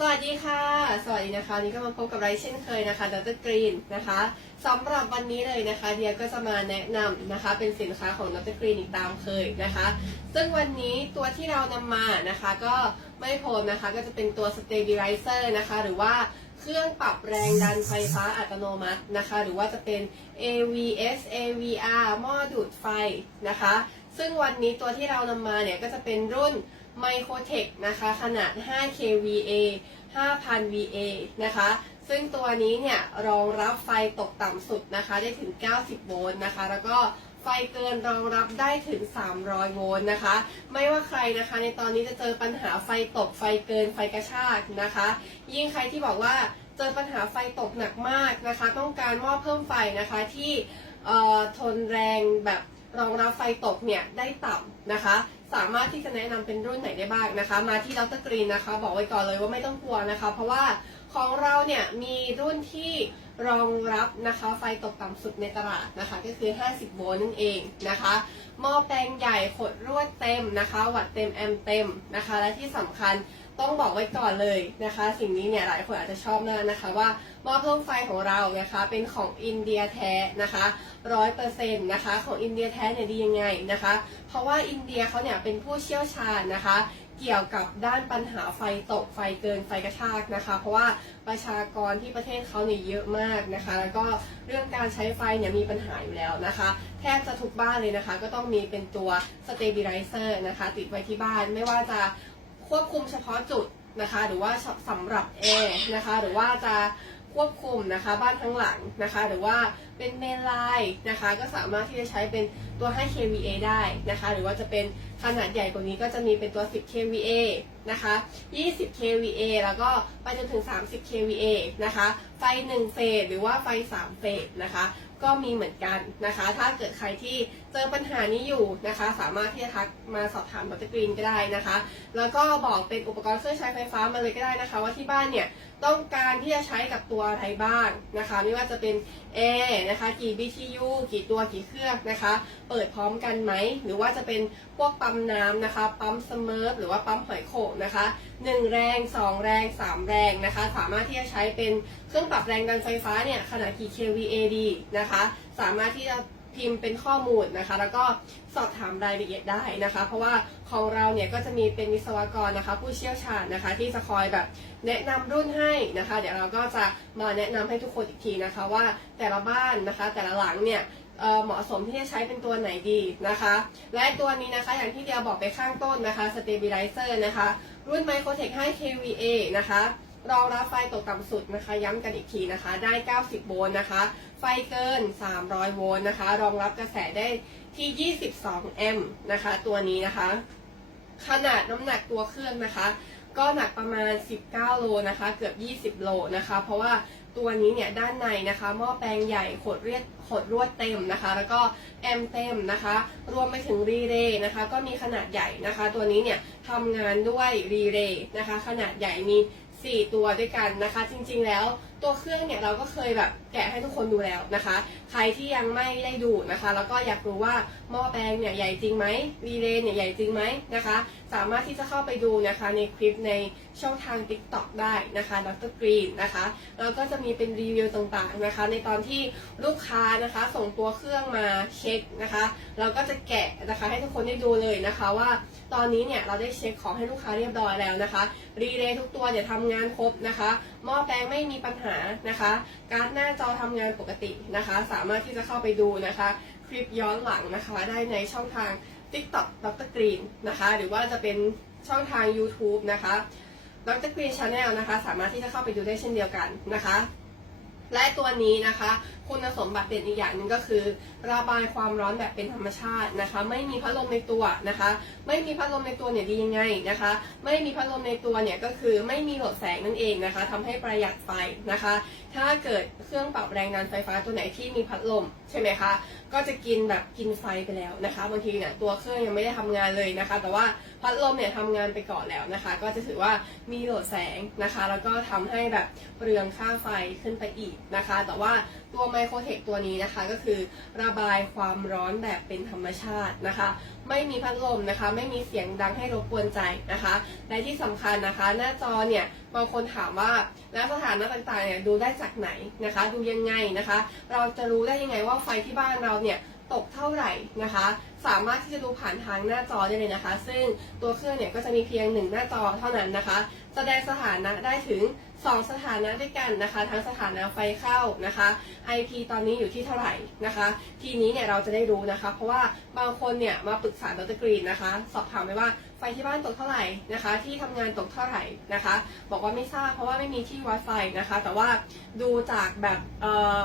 สวัสดีค่ะ สวัสดีนะคะวันนี่ก็มาพบกับไรเช่นเคยนะคะดรกรีนนะคะสำหรับวันนี้เลยนะคะเดียก็จะมาแนะนำนะคะ เป็นสินค้าของดรกรีนอีกตามเคยนะคะ ซึ่งวันนี้ตัวที่เรานำมานะคะก็ไม่พอนะคะ ก็จะเป็นตัว stabilizer นะคะ หรือว่าเครื่องปรับแรงดันไฟฟ้าอัตโนมัตินะคะ หรือว่าจะเป็น AVS AVR หม้อดูดไฟนะคะ ซึ่งวันนี้ตัวที่เรานำมาเนี่ยก็จะเป็นรุ่น Microtech นะคะขนาด 5 kVA 5,000 VA นะคะ ซึ่งตัวนี้เนี่ยรองรับไฟตกต่ำสุดนะคะได้ถึง 90 โวลต์นะคะ แล้วก็ไฟเกินรองรับได้ถึง 300 โวลต์นะคะ ไม่ว่าใครนะคะในตอนนี้จะเจอปัญหาไฟตกไฟเกินไฟกระชากนะคะ ยิ่งใครที่บอกว่าเจอปัญหาไฟตกหนักมากนะคะ ต้องการหม้อเพิ่มไฟนะคะที่เอ่อทนแรงแบบ รองรับไฟตกเนี่ยได้ต่ำนะคะ สามารถที่จะแนะนำเป็นรุ่นไหนได้บ้างนะคะ มาที่ดรกรีนนะคะ บอกไว้ก่อนเลยว่าไม่ต้องกลัวนะคะ เพราะว่าของเราเนี่ยมีรุ่นที่รองรับนะคะไฟตกต่ำสุดในตลาดนะคะ ก็คือ 50 โวลต์นั่นเองนะคะหม้อแปลงใหญ่ขดรวดเต็มนะคะ วัดเต็มแอมป์เต็มนะคะ และที่สำคัญ ต้องบอกไว้ก่อนเลยนะคะ สิ่งนี้เนี่ยหลายคนอาจจะชอบมากนะคะว่าหม้อเพิ่มไฟของเรานะคะเป็นของอินเดียแท้นะคะร้อยเปอร์เซ็นต์นะคะของอินเดียแท้เนี่ยดียังไงนะคะ เพราะว่าอินเดียเขาเนี่ยเป็นผู้เชี่ยวชาญนะคะ เกี่ยวกับด้านปัญหาไฟตกไฟเกินไฟกระชากนะคะ เพราะว่าประชากรที่ประเทศเขาเนี่ยเยอะมากนะคะ แล้วก็เรื่องการใช้ไฟเนี่ยมีปัญหาอยู่แล้วนะคะแทบจะทุกบ้านเลยนะคะ ก็ต้องมีเป็นตัว stabilizer นะคะ ติดไว้ที่บ้านไม่ว่าจะ ควบคุมเฉพาะจุดนะคะ หรือว่าสำหรับแอร์นะคะ หรือว่าจะควบคุมนะคะบ้านทั้งหลังนะคะ หรือว่าเป็นเมนไลน์นะคะ ก็สามารถที่จะใช้เป็นตัว 5 kVA ได้นะคะ หรือว่าจะเป็นขนาดใหญ่กว่านี้ก็จะมีเป็นตัว 10 kVA นะคะ 20 kVA แล้วก็ไปจนถึง 30 kVA นะคะ ไฟ 1 เฟสหรือว่าไฟ 3 เฟสนะคะ ก็มีเหมือนกันนะคะ ถ้าเกิดใครที่ เจอปัญหานี้อยู่นะคะ สามารถที่จะทักมาสอบถามดรกรีนก็ได้นะคะ แล้วก็บอกเป็นอุปกรณ์เครื่องใช้ไฟฟ้ามาเลยก็ได้นะคะ ว่าที่บ้านเนี่ยต้องการที่จะใช้กับตัวอะไรบ้างนะคะ ไม่ว่าจะเป็นแอร์นะคะกี่ BTU กี่ตัวกี่เครื่องนะคะ เปิดพร้อมกันไหม หรือว่าจะเป็นพวกปั๊มน้ำนะคะ ปั๊มเสเมอร์หรือว่าปั๊มหอยโขงนะคะ 1 แรง 2 แรง 3 แรงนะคะ สามารถที่จะใช้เป็นเครื่องปรับแรงดันไฟฟ้าเนี่ยขนาดกี่ kVA ดีนะคะ สามารถที่จะ พิมพ์เป็นข้อมูลนะคะ แล้วก็สอบถามรายละเอียดได้นะคะ เพราะว่าของเราเนี่ยก็จะมีเป็นวิศวกรนะคะ ผู้เชี่ยวชาญนะคะ ที่จะคอยแบบแนะนำรุ่นให้นะคะ เดี๋ยวเราก็จะมาแนะนำให้ทุกคนอีกทีนะคะ ว่าแต่ละบ้านนะคะ แต่ละหลังเนี่ยเอ่อเหมาะสมที่จะใช้เป็นตัวไหนดีนะคะ และตัวนี้นะคะอย่างที่เดียวบอกไปข้างต้นนะคะ stabilizer นะคะ รุ่น Microtech 5 kVA นะคะรองรับไฟตกต่ำสุดนะคะ ย้ำกันอีกทีนะคะ ได้ 90 โวลต์นะคะ ไฟเกิน 300 โวลต์นะคะ รองรับกระแสได้ที่ 22 แอมป์นะคะ ตัวนี้นะคะ ขนาดน้ำหนักตัวเครื่องนะคะ ก็หนักประมาณ 19 โลนะคะ เกือบ 20 โลนะคะ เพราะว่าตัวนี้เนี่ยด้านในนะคะหม้อแปลงใหญ่ขดเรียดขดรวดเต็มนะคะ แล้วก็แอมเต็มนะคะ รวมไปถึงรีเลย์นะคะ ก็มีขนาดใหญ่นะคะ ตัวนี้เนี่ยทำงานด้วยรีเลย์นะคะ ขนาดใหญ่มี 4 ตัวด้วยกันนะคะ จริงๆแล้วตัวเครื่องเนี่ยเราก็เคยแบบแกะให้ทุกคนดูแล้วนะคะ ใครที่ยังไม่ได้ดูนะคะ แล้วก็อยากรู้ว่าหม้อแปลงเนี่ยใหญ่จริงไหมรีเลย์เนี่ยใหญ่จริงไหมนะคะ สามารถที่จะเข้าไปดูนะคะในคลิปในช่องทาง TikTok ได้นะคะดรกรีนนะคะแล้วก็จะมีเป็นรีวิวต่างๆนะคะ ในตอนที่ลูกค้านะคะ ส่งตัวเครื่องมาเช็คนะคะ เราก็จะแกะนะคะให้ทุกคนได้ดูเลยนะคะว่า ตอนนี้เนี่ยเราได้เช็คของให้ลูกค้าเรียบร้อยแล้วนะคะ รีเลย์ทุกตัวเนี่ยทำงานครบนะคะ หม้อแปลงไม่มีปัญหานะคะ การ์ดหน้าจอทำงานปกตินะคะ สามารถที่จะเข้าไปดูนะคะ คลิปย้อนหลังนะคะ ได้ในช่องทาง TikTok ดรกรีนนะคะ หรือว่าจะเป็นช่องทาง YouTube นะคะดรกรีนชาแนลนะคะ สามารถที่จะเข้าไปดูได้เช่นเดียวกันนะคะ และตัวนี้นะคะ คุณสมบัติเด่นอีกอย่างหนึ่งก็คือ ระบายความร้อนแบบเป็นธรรมชาตินะคะ ไม่มีพัดลมในตัวนะคะ ไม่มีพัดลมในตัวเนี่ยดียังไงนะคะ ไม่มีพัดลมในตัวเนี่ยก็คือไม่มีโหลดแสงนั่นเองนะคะทำให้ประหยัดไฟนะคะ ถ้าเกิดเครื่องปรับแรงดันไฟฟ้าตัวไหนที่มีพัดลมใช่ไหมคะก็จะกินแบบกินไฟไปแล้วนะคะบางทีเนี่ยตัวเครื่องยังไม่ได้ทำงานเลยนะคะ แต่ว่าพัดลมเนี่ยทำงานไปก่อนแล้วนะคะ ก็จะถือว่ามีโหลดแสงนะคะ แล้วก็ทำให้แบบเปลืองค่าไฟขึ้นไปอีกนะคะ แต่ว่าตัวไมโครเทคตัวนี้นะคะก็คือระบายความร้อนแบบเป็นธรรมชาตินะคะ ไม่มีพัดลมนะคะ ไม่มีเสียงดังให้รบกวนใจนะคะ และที่สำคัญนะคะ หน้าจอเนี่ยบางคนถามว่าแล้วสถานะต่างๆเนี่ยดูได้จากไหนนะคะ ดูยังไงนะคะ เราจะรู้ได้ยังไงว่าไฟที่บ้านเราเนี่ยตกเท่าไหร่นะคะ สามารถที่จะดูผ่านทางหน้าจอได้เลยนะคะ ซึ่งตัวเครื่องเนี่ยก็จะมีเพียงหนึ่งหน้าจอเท่านั้นนะคะ แสดงสถานะได้ถึง 2 สถานะด้วยกันนะคะทั้งสถานะไฟเข้านะคะ IP ตอนนี้อยู่ที่เท่าไหร่นะคะ ทีนี้เนี่ยเราจะได้รู้นะคะ เพราะว่าบางคนเนี่ยมาปรึกษาดรกรีนนะคะ สอบถามไปว่าไฟที่บ้านตกเท่าไหร่นะคะ ที่ทำงานตกเท่าไหร่นะคะ บอกว่าไม่ทราบเพราะว่าไม่มีที่วัดไฟนะคะ แต่ว่าดูจากแบบเอ่อ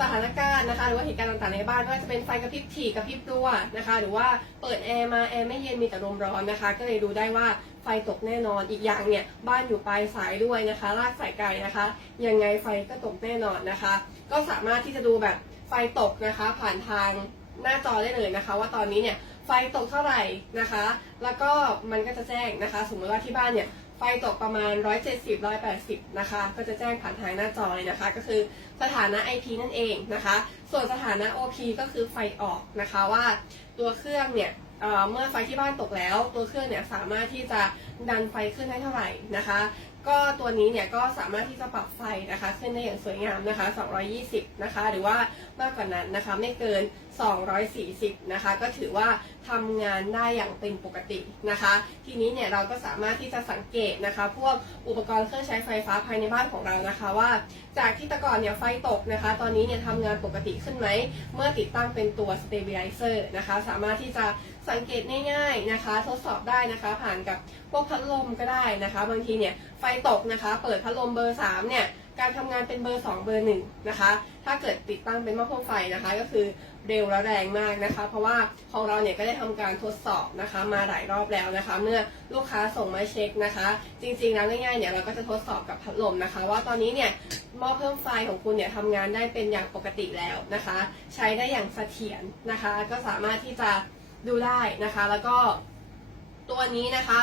สถานการณ์นะคะหรือว่าเหตุการณ์ต่างๆในบ้านไม่ว่าจะเป็นไฟกระพริบถี่กระพริบรัวนะคะ หรือว่าเปิดแอร์มาแอร์ไม่เย็นมีแต่ลมร้อนนะคะ ก็เลยดูได้ว่าไฟตกแน่นอนอีกอย่างเนี่ยบ้านอยู่ปลายสายด้วยนะคะลากสายไกลนะคะ ยังไงไฟก็ตกแน่นอนนะคะ ก็สามารถที่จะดูแบบไฟตกนะคะ ผ่านทางหน้าจอได้เลยนะคะ ว่าตอนนี้เนี่ยไฟตกเท่าไหร่นะคะ แล้วก็มันก็จะแจ้งนะคะ สมมติว่าที่บ้านเนี่ย ไฟตกประมาณ 170 180 นะคะ ก็จะแจ้งผ่านทางหน้าจอเลยนะคะ ก็คือสถานะ IP นั่นเองนะคะ ส่วนสถานะ OP ก็คือไฟออกนะคะว่าตัวเครื่องเนี่ย เมื่อไฟที่บ้านตกแล้ว ตัวเครื่องเนี่ยสามารถที่จะดันไฟขึ้นได้เท่าไหร่นะคะ ก็ตัวนี้เนี่ยก็สามารถที่จะปรับไฟนะคะขึ้นได้อย่างสวยงามนะคะ 220 นะคะ หรือว่ามากกว่านั้นนะคะไม่เกิน 240 นะคะ ก็ถือว่าทำงานได้อย่างเป็นปกตินะคะ ทีนี้เนี่ยเราก็สามารถที่จะสังเกตนะคะ พวกอุปกรณ์เครื่องใช้ไฟฟ้าภายในบ้านของเรานะคะว่า จากที่ต่ก่อนเนี่ยไฟตกนะคะ ตอนนี้เนี่ยทำงานปกติขึ้นไหม เมื่อติดตั้งเป็นตัว stabilizer นะคะ สามารถที่จะสังังเกตง่ายๆนะคะ ทดสอบได้นะคะ ผ่านกับพวกพัดลมก็ได้นะคะ บางทีเนี่ยไฟตกนะคะ เปิดพัดลมเบอร์3เนี่ยการทำงานเป็นเบอร์ 2 เบอร์1นะคะ ถ้าเกิดติดตั้งเป็นหม้อพ่วงไฟนะคะ ก็คือเร็วและแรงมากนะคะ เพราะว่าของเราเนี่ยก็ได้ทำการทดสอบนะคะ มาหลายรอบแล้วนะคะ เมื่อลูกค้าส่งมาเช็คนะคะ จริงๆแล้วง่ายๆเนี่ยเราก็จะทดสอบกับพัดลมนะคะ ว่าตอนนี้เนี่ยหม้อเพิ่มไฟของคุณเนี่ยทำงานได้เป็นอย่างปกติแล้วนะคะ ใช้ได้อย่างเสถียรนะคะ ก็สามารถที่จะ ดูได้นะคะ แล้วก็ตัวนี้นะคะ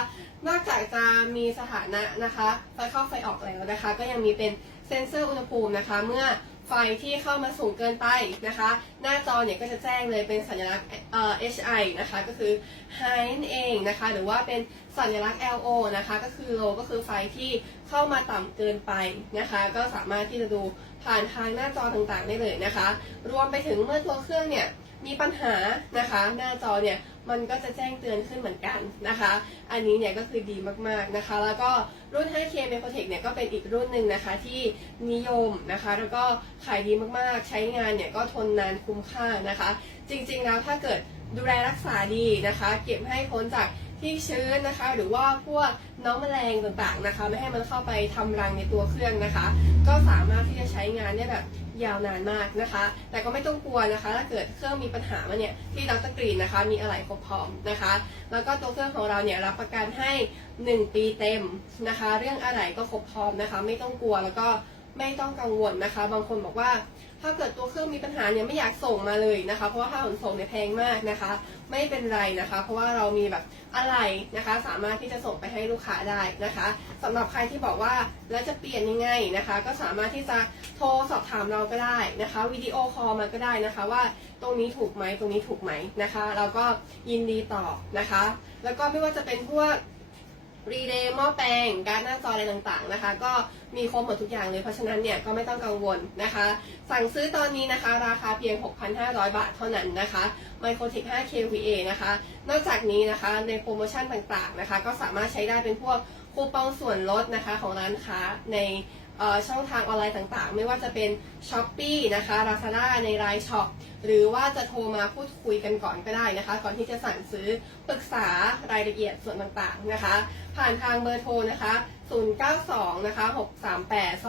นอกจากจะมีสถานะนะคะไฟเข้าไฟออกแล้วนะคะ ก็ยังมีเป็นเซ็นเซอร์อุณหภูมินะคะ เมื่อไฟที่เข้ามาสูงเกินไปนะคะ หน้าจอเนี่ยก็จะแจ้งเลยเป็นสัญลักษณ์เอ่อ HI นะคะ ก็คือ high นั่นเองนะคะ หรือว่าเป็นสัญลักษณ์ LO นะคะ ก็คือ low ก็คือไฟที่เข้ามาต่ำเกินไปนะคะ ก็สามารถที่จะดูผ่านทางหน้าจอต่างๆได้เลยนะคะ รวมไปถึงเมื่อตัวเครื่องเนี่ย มีปัญหานะคะหน้าจอเนี่ยมันก็จะแจ้งเตือนขึ้นเหมือนกันนะคะ อันนี้เนี่ยก็คือดีมากๆนะคะ แล้วก็รุ่น 5K m e c o t e c h เนี่ยก็เป็นอีกรุ่นหนึ่งนะคะที่นิยมนะคะ แล้วก็ขายดีมากๆ ใช้งานเนี่ยก็ทนนานคุ้มค่านะคะ จริงๆแล้วถ้าเกิดดูแลรักษาดีนะคะ เก็บให้พ้นจาก ที่ชื้นนะคะ หรือว่าพวกน้องแมลงต่างๆนะคะ ไม่ให้มันเข้าไปทำรังในตัวเครื่องนะคะ ก็สามารถที่จะใช้งานได้แบบยาวนานมากนะคะ แต่ก็ไม่ต้องกลัวนะคะ ถ้าเกิดเครื่องมีปัญหามาเนี่ยที่ดรกรีนนะคะ มีอะไรครบพร้อมนะคะ แล้วก็ตัวเครื่องของเราเนี่ยรับประกันให้ 1 ปีเต็มนะคะ เรื่องอะไรก็ครบพร้อมนะคะ ไม่ต้องกลัวแล้วก็ ไม่ต้องกังวลนะคะ บางคนบอกว่า ถ้าเกิดตัวเครื่องมีปัญหาเนี่ยไม่อยากส่งมาเลยนะคะ เพราะว่าค่าขนส่งเนี่ยแพงมากนะคะ ไม่เป็นไรนะคะ เพราะว่าเรามีแบบอะไรนะคะ สามารถที่จะส่งไปให้ลูกค้าได้นะคะสำหรับใครที่บอกว่าแล้วจะเปลี่ยนยังไงนะคะ ก็สามารถที่จะโทรสอบถามเราก็ได้นะคะวิดีโอคอลมาก็ได้นะคะว่าตรงนี้ถูกไหมตรงนี้ถูกไหมนะคะ เราก็ยินดีตอบนะคะ แล้วก็ไม่ว่าจะเป็นพวก รีเดย์หม้อแปลง การหน้าจออะไรต่างๆนะคะ ก็มีครบหมดทุกอย่างเลย เพราะฉะนั้นเนี่ยก็ไม่ต้องกังวลนะคะ สั่งซื้อตอนนี้นะคะ ราคาเพียง 6,500 บาทเท่านั้นนะคะ m i โครเทค 5 kVA นะคะ นอกจากนี้นะคะในโปรโมชั่นต่างๆนะคะ ก็สามารถใช้ได้เป็นพวกคูปองส่วนลดนะคะของร้านค้าใน ช่องทางออนไลน์ต่างๆ ไม่ว่าจะเป็น s h อ p e e นะคะ Lazada ในรายช็อปหรือว่าจะโทรมาพูดคุยกันก่อนก็ได้นะคะ ก่อนที่จะสั่งซื้อปรึกษารายละเอียดส่วนต่างๆนะคะ ผ่านทางเบอร์โทรนะคะ 092 นะคะ 638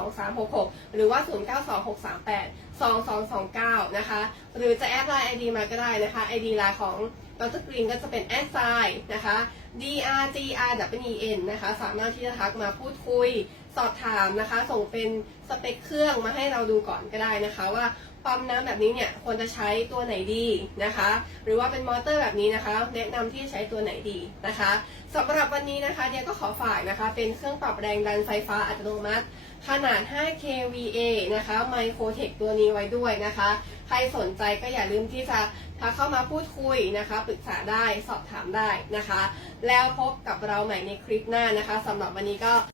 2366 หรือว่า 092 638 2229 นะคะ หรือจะแอดไลน์ ID มาก็ได้นะคะ ID ไลน์ของดรกรีนก็จะเป็นแอดไซน์นะคะ D R G R W E N นะคะ สามารถที่จะทักมาพูดคุย สอบถามนะคะ ส่งเป็นสเปคเครื่องมาให้เราดูก่อนก็ได้นะคะ ว่าปั๊มน้ำแบบนี้เนี่ยควรจะใช้ตัวไหนดีนะคะ หรือว่าเป็นมอเตอร์แบบนี้นะคะ แนะนำที่จะใช้ตัวไหนดีนะคะสำหรับวันนี้นะคะเดียก็ขอฝากนะคะ เป็นเครื่องปรับแรงดันไฟฟ้าอัตโนมัติ ขนาด 5 kVA นะคะไมโครเทคตัวนี้ไว้ด้วยนะคะ ใครสนใจก็อย่าลืมที่จะทักเข้ามาพูดคุยนะคะปรึกษาได้สอบถามได้นะคะ แล้วพบกับเราใหม่ในคลิปหน้านะคะสำหรับวันนี้ก็